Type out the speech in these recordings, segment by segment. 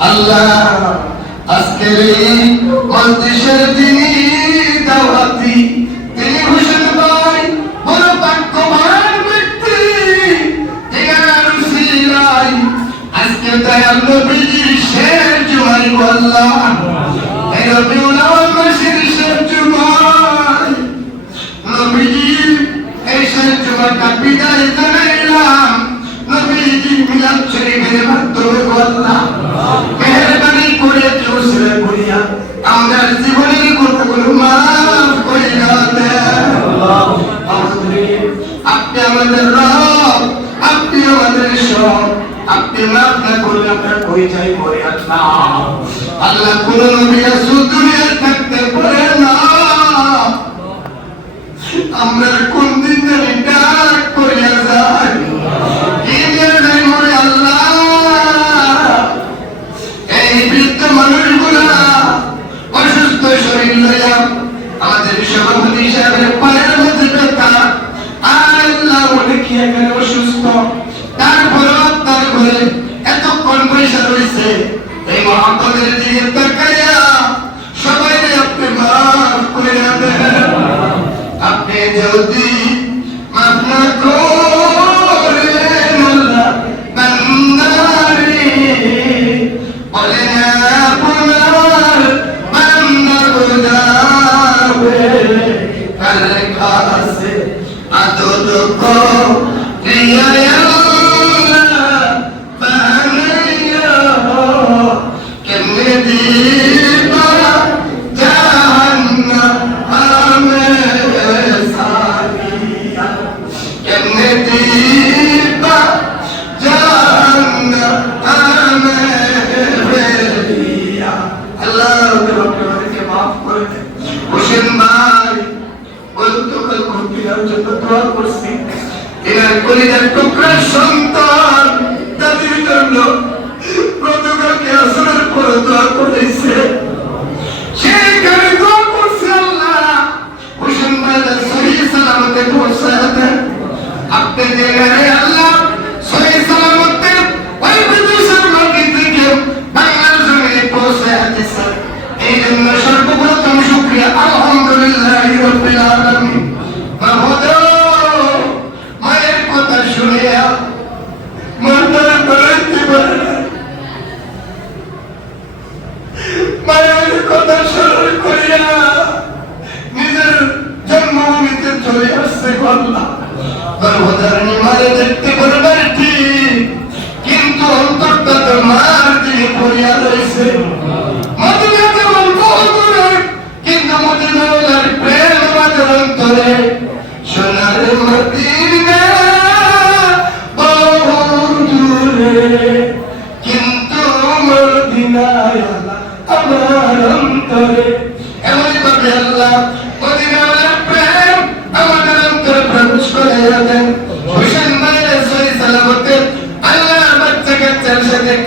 আল্লাহ, আজকের এই মজলিসের যিনি দাওয়াতি, তিনি হোসেন ভাই বড় ভাগ্যবান ব্যক্তি। ঠিকানার উসিলাই আজকে দয়াল নবীজির শের জুমাই, আল্লাহ। এই রবিউল আউয়াল মাসের শের জুমাই। নবীজি এই শের জুমাটা বিদায় জানাইলাম নবীজি মিলাদ শরীফের মাধ্যমে আল্লাহ মেহরবানি করে চৌসরে করিয়া আমাদের জীবনের কতগুলো মাফ করিয়া দেন আপনি আমাদের রব, আপনি আমাদের সব আপনি মাফ না করলে আমরা কই যাই মরে আল্লাহ আল্লাহ কোন নবী রাসূল দুনিয়ায় থাকতে পারে না। আমরা কোন দিন জানি ডাক করিয়া যাই। এই বৃদ্ধ মানুষগুলা অসুস্থ শরীর লইয়া পয়সা রয়েছে। এই মহাপদের দিকে তাকাইয়া সবাই আপনি মাফ করে দেন আপনি যদি মাফ আপনার বান্দা আল্লাহ টুকরার সন্তান তাদের জন্য আল্লাহ আল্লাহ এই জন্য সর্বপ্রথম শুক্রিয়া আলহামদুলিল্লাহ গর্ভধারণী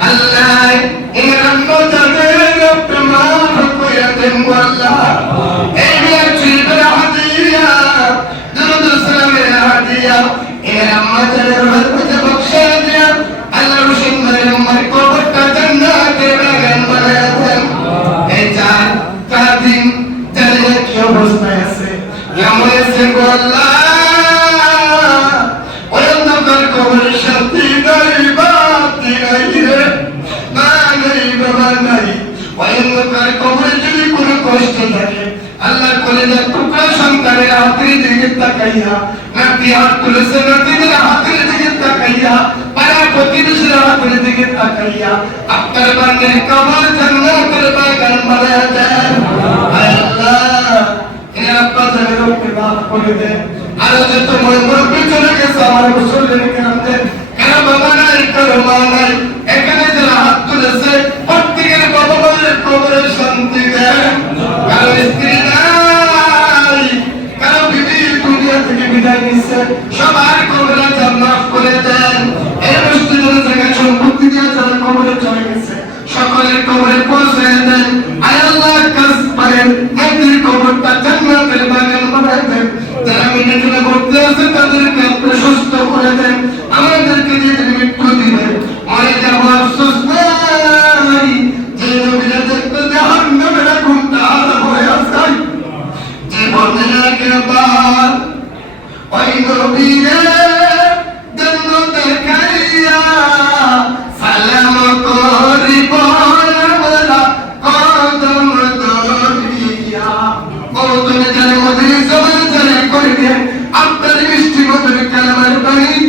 আল্লাহ মজাদের আপনি মাফ করে দেন আল্লাহ। এই আল্লাহ রসিন ভাইয়ের আমার কবরটা জান্নাতের বাগান এই কি অবস্থায় আছে। কেমন আছে গো আল্লাহ ওই অন্ধকার কবরের শান্তি নাই বাতি নাই রে মা নাই বাবা নাই ওই কলেজের টুকরা সন্তানের হাতের দিকে তাকাইয়া, নাতি হাত তুলেছে, নাতিদের হাতের দিকে তাকাইয়া, পাড়া প্রতিবেশীর হাতের দিকে তাকাইয়া, আপনার বান্দের কবর জান্নাতের বাগান বানায় দেন আল্লাহ এর জানের ওকে মাফ করে দেন। আর যে তোমার দিয়া যারা কবরে চলে গেছে, সকলের কবরে পৌঁছে দেন। আল্লাহ কাজ একদিন কবরটা জান্নাতের বাগান দেন। যারা আছে, তাদেরকে করে দেন। আমাদেরকে মৃত্যু দিবেন। মরে আফসোস নাই। যে হয়ে যে ওই নবীরা অবতরে জানে মধুরী জবান জানে করে দেন আপনার মিষ্টি মধুরী কালামার বাহিনী